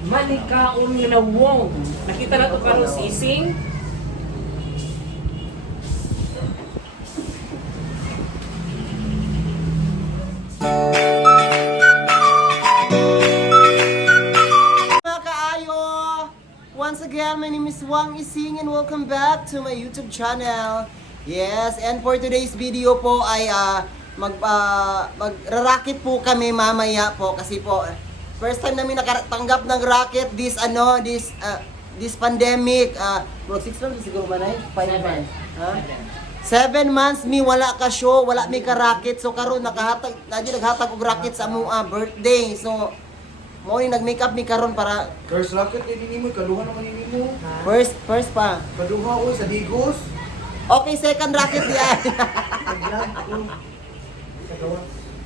Manikaon nga na wong. Nakita na to karon si Ising. Mga kaayo! Once again, my name is Wang Ising and welcome back to my YouTube channel. Yes, and for today's video po ay magrarakit po kami mamaya po kasi po first time namin nakatanggap ng racket this pandemic. 6 months siguro man ay 5 months. 7 months mi wala ka show, wala mi ka racket. So karon naghatag og racket sa among birthday. So mo ni nag-makeup mi karon para First rocket ni mo, kaduha naman ni mo. first pa. Kaduha ko sa Digos. Okay, second racket diyan.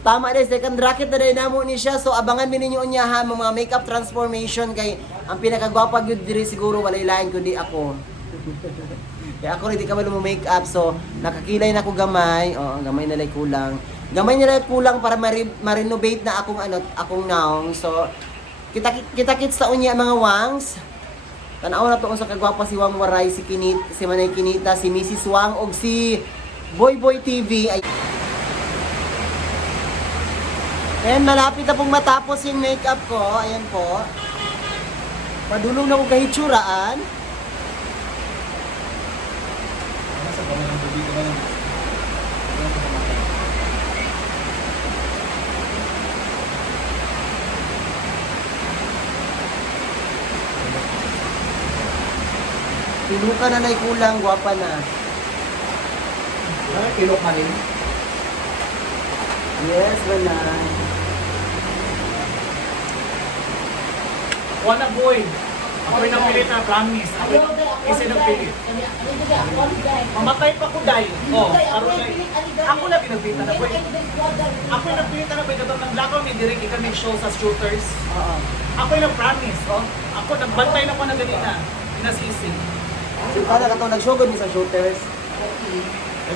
Tama din, second racket na rin namo ni siya. So abangan mi ninyo niya ha mga makeup transformation kay ang pinakagwapa gyud diri siguro walay lain kundi ako. Kaya ako hindi ka man mo makeup so nakakilay na ko gamay. Oh, gamay na lay kulang. Gamay na lay kulang para ma-renovate na akong naong. So kita-kits sa unya mga wangs. Tanaw na to sa kagwapa si Wang Waray, si Manay Kinita, si Mrs. Wang og si Boy Boy TV. Ayan, malapit na pong matapos yung makeup ko. Ayan po. Padulong na ko kahitsuraan. Pinuka na na'y kulang, gwapa na. Kilok manin. Yes, wala. Wala boy. Ako rin ang pilit na promise. Ako isa ng pilit. Mamatay pa ko dahil. Oh, karon na. Ako na pinagpita na boy. Ako yung nagpita na boy. Katong ng Blackout ni Direk ika may show sa shooters. Oo. Ako yung nag-promise. Oh. Ako nagbantay na ko na ganina. Pinasising. So, para katong nagsugod ni sa shooters.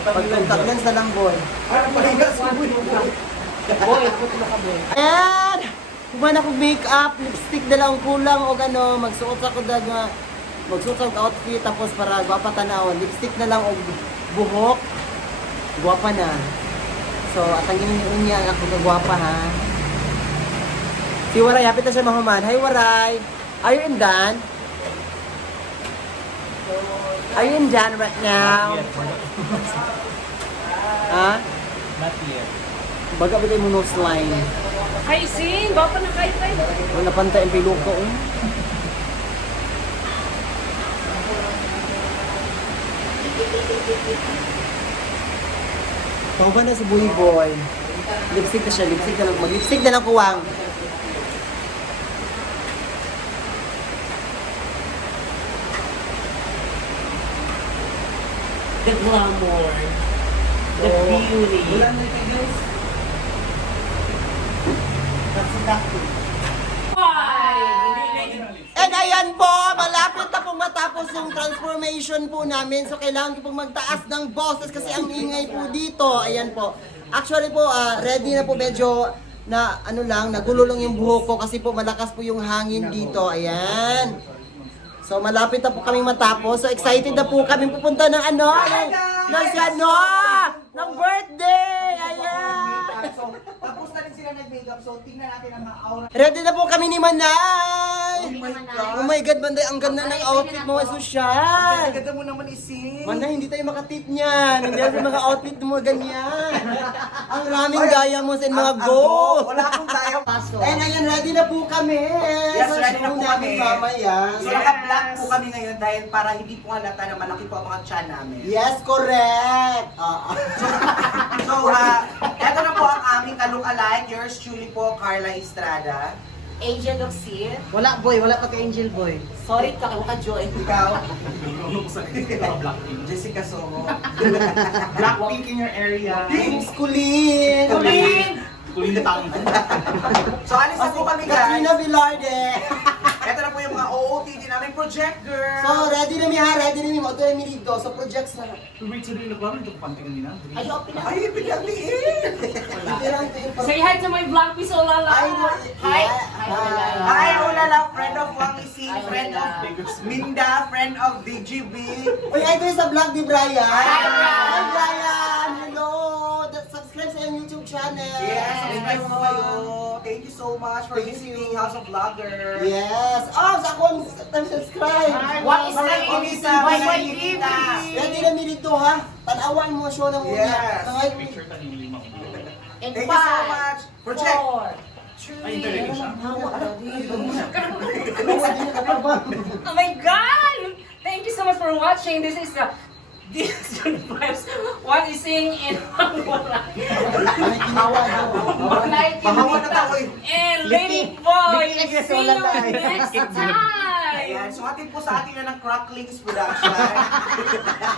Pag-contact lens na lang, boy. Ano pahinga sa boy? Boy, ako na ka boy. Ayan! Kuman ako make-up, lipstick na lang kulang o magsuot ako magsuot ako outfit tapos para gwapa tanawon. Lipstick na lang o buhok. Gwapa na. So, at ang gininiunya ako kagwapa ha. Si Waray, hapit na siya mahuman. Hi Waray! Are you in done? Are you in done right now? Ha? Not yet. Baga ba tayo mo nose line? Hi, Sing! Bapa na kayo tayo. Wala pantay ang pilok ko. Tao ba na si Boy Boy? Lipstick na siya, lipstick na lang. Mag-lipstick na lang kuwang. The glamour. The beauty. Wala na ito guys. And ayan po, malapit na pong matapos yung transformation po namin. So kailangan ko pong magtaas ng boses kasi ang ingay po dito. Ayan po. Actually po, ready na po medyo na nagulo lang yung buhok ko kasi po malakas po yung hangin dito. Ayan. So malapit na po kaming matapos. So excited na po kami pupunta ng ng birthday. Ayan. So, tapos na rin sila nag-makeup. So, tingnan natin ang mga aura. Ready na po kami ni Manay. Oh my God. Oh my God, Manday, ang ganda ng outfit mo, sosyal. Ganda mo naman ising. Manay, hindi tayo makatip niyan. Hindi sa mga outfit mo ganyan. Ang raming gaya mo sa mga gold. Wala akong kaya paso. And ayan, ready na po kami. Yes, So, ready na show po namin kami. mamaya. So, naka-black po kami ngayon dahil para hindi po halata na malaki po ang mga tiyan namin. Yes, correct. So, eto na po ang aming ka-look-alike. Yours truly po, Carla Estrada. Angel of Sin. Wala boy, wala pa kay Angel boy. Sorry ka, ka Joy. Ikaw? Jessica Soho. Blackpink in your area. James Kulin. Kulin na taong. So, alis na po kami guys. Katrina Velarde. Eto na po yung mga OOTD namin project, girl. So, ready na mi ha, ready na mi. Ito yung milido. So, projects na. Wait, sila nagwaro ito pantingan nila. Ay, pinaliin. Say hi to my vlog, Piso Lala. Hi. Hi. Hi, Ulala, friend of friend of Minda, friend of DGB. Uy, ay doon sa vlog ni Brian. Hi, Brian! Hello! Subscribe sa iyong YouTube channel. Yes, subscribe mo kayo. Thank you so much for visiting House of Vlogger. Yes! Oh, sa akong subscribe! What is the Inita? Why Inita? Yan din namin dito ha. Tanawan mo show ng una. Yes. Picture tayo yung lima. Thank you so much. Project. Ay, internet siya. Oh my God! Thank you so much for watching. This is John Vibes. What is saying in Pahawa na tao eh. And Lady Boy, see you next time! Ayan, so hatid po sa atin na ng Cracklings Production.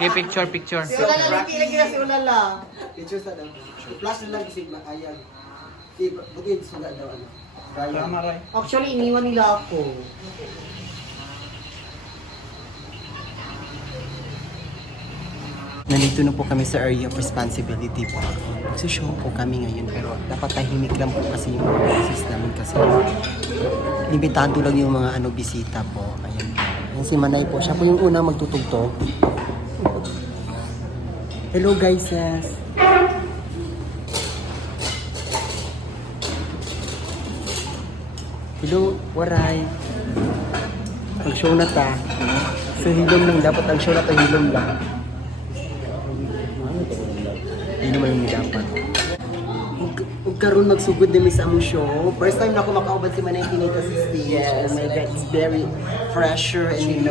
Okay, picture. Si Ulala, hindi lagi na si Ulala. Picture sa daw. Flash na lang kasi makayag. Bukid sila daw ano. Brian. Actually, iniwan nila ako. Nandito na po kami sa area of responsibility po. Magsushow po kami ngayon pero dapat tahimik lang po kasi yung mga boses namin kasi limitado lang yung mga bisita po. Ayan po. Ayan si Manay po. Siya po yung unang magtutugtog. Hello guys, yes. Hello, waray. Mag-show na ta. So hilom lang dapat ang show na ta hilom lang. Hindi naman yung dapat. Huwag karoon magsugod na sa among show. First time na ako makaubad si Manay Kinita sa stage. Yes. Oh my God, it's very fresher and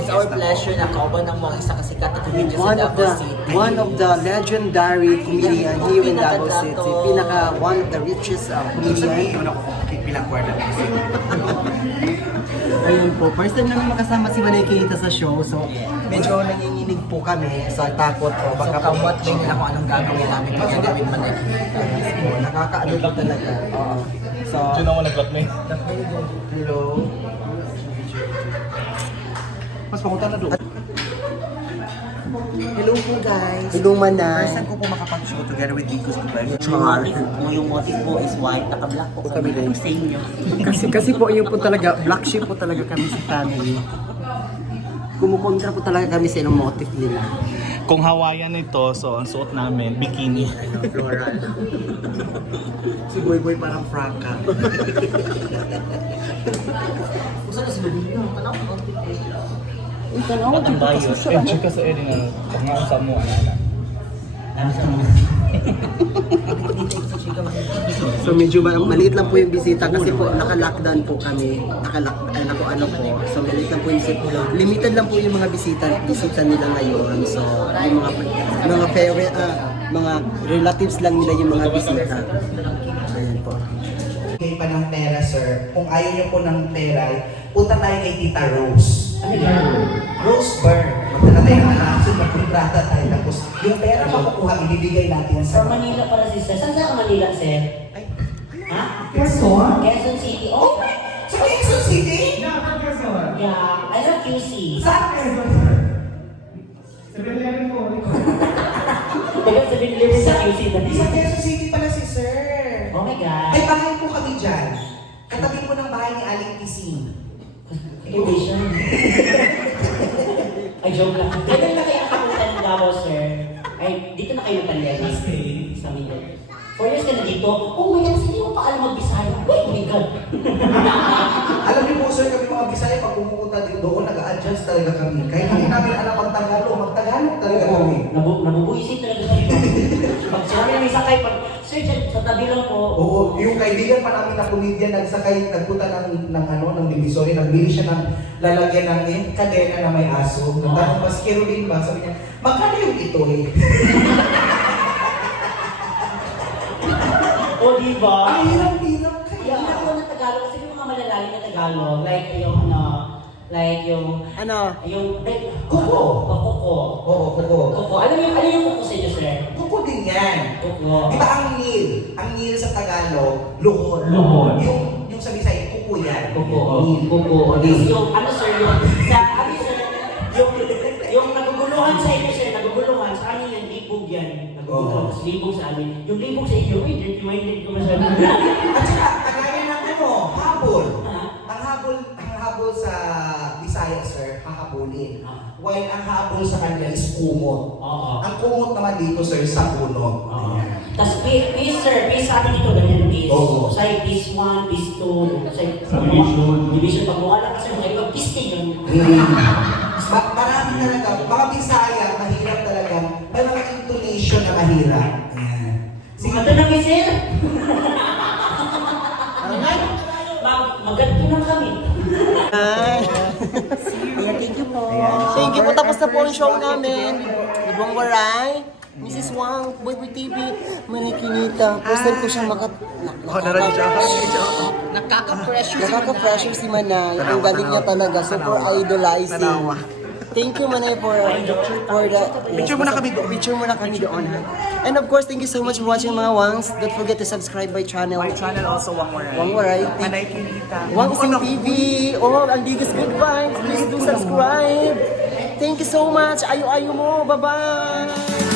It's our pleasure na kauban ng mga isa kasikat na comedian sa Davao City. one of the legendary comedian here in Davao City. One of the richest comedian. Ayun po, first time namin makasama si Manay Kinita sa show. So, medyo nanginginig po kami sa takot po. So, kamot din nila kung anong gagawin namin kaya namin manakikita. Nakakaano po talaga. Oo. So, Diyan ako nag-cut na hello. Mas pakunta na doon. Hello po guys. Hello, Manay. First time ko po makapag-show together with Vico's Dubai. Yung motif po is white, naka-black po kami. Ano sa inyo? Kasi po yun po talaga, black sheep po talaga kami sa family. Kumukontra po talaga kami sa ilang motif nila. Kung Hawaiian ito, so ang suot namin, bikini. Floral. Si Boy Boy parang Franca. Kung saan na sila dito? Tanong ko. Ang bayo. Check ka sa Eddie na pangaon sa mo. So medyo maliit lang po yung bisita kasi po naka-lockdown po kami. Ano po. So maliit lang po yung bisita. Limited lang po yung mga bisita nila ngayon. So yung mga relatives lang nila yung mga bisita. Ayan po. Kayo pa ng pera, sir. Kung ayaw niyo po ng pera, punta tayo kay Tita Rose. Rose Byrne. Magtala tayo ng anak, magkontrata tayo. Tapos yung pera makukuha, ibibigay natin Sa sa... Manila para si Sir. Saan sa Manila, Sir? Ha? Quezon? Quezon City. Oh, Sa Quezon City? yeah. I love QC. Saan Quezon? Dapat sabihin nila sa QC. Sa Quezon City pala si sir. Oh my God. May bahay po kami dyan. Katabi po ng bahay ni Aling Tising. Innovation. Ay, joke lang. Kailan na kayo nakapunta ng Davao, Sir? Ay, dito na kayo natalera. Sa Manila. 4 years ka na dito. Oh my God, hindi mo pa alam mag-Bisaya. Oh my God. Alam niyo po sir, kami mga Bisaya, pag pumupunta din doon, nag-a-adjust talaga kami. Kahit hindi namin alam ang Tagalog, mag-Tagalog talaga kami. Nabubuisit talaga sa iba. Pag sinabi namin sakay, pag Sir, dyan, sa tabi lang po. Oo, yung kaibigan pa namin na comedian, nagpunta ng Divisory, nagbili siya ng lalagyan ng kadena na may aso. Nagtanong ba, si Caroline ba? Sabi niya, magkano yung ito eh? O, diba? Ang hirap-hirap kaya. Yung ako na Tagalog, kasi yung mga malalalim na Tagalog, like yung Kuko. Kuko. Oo, kuko. Kuko. Alam mo yung kuko sa inyo, sir? Kuko din yan. Kuko. Di ba ang nil? Ang nil sa Tagalog, luhod. Luhod. Yung sa Bisaya, kuko yan. Kuko. Nil. Kuko. Yung, ano sir, sir, yung naguguluhan sa inyo, sir, naguguluhan, sa amin yung libog yan. Naguguluhan, tapos libog sa amin. Yung libog sa inyo, hindi ko masabi. At saka, kagaya ng habol. Ha? Ang habol sa Bisaya, sir, hahabulin. While ang habol sa kanila is kumot. Oo. Ang kumot naman dito, sir, sa puno. Ayan. Tapos peace sir, peace sa amin dito, ganyan peace. Oo. Sa peace 1, peace 2, sa Division. division pag wala kasi makipag-peace din. Marami talaga, mga Bisaya, mahirap talaga. May mga intonation na mahirap. Ayan. Sige, ito na sir. Maganto na kami. Ay. Thank you po. Thank you po. Tapos na po ang show namin. Ibang Waray. Mrs. Wang, Boy Boy TV, Manikinita. First time ko siya nakaka-pressure si Manay. Ang galing niya talaga. Super idolizing. Thank you, Manay, for the... Picture muna kami doon. Picture muna kami doon, ha? And of course, thank you so much for watching mga Wangs. Don't forget to subscribe my channel. My channel also, Wang Waray. Wang Waray. Manay Kinita. Wang Sing TV. Oh, ang biggest good vibes. Please do subscribe. Thank you so much. Ayo-ayo mo. Bye-bye.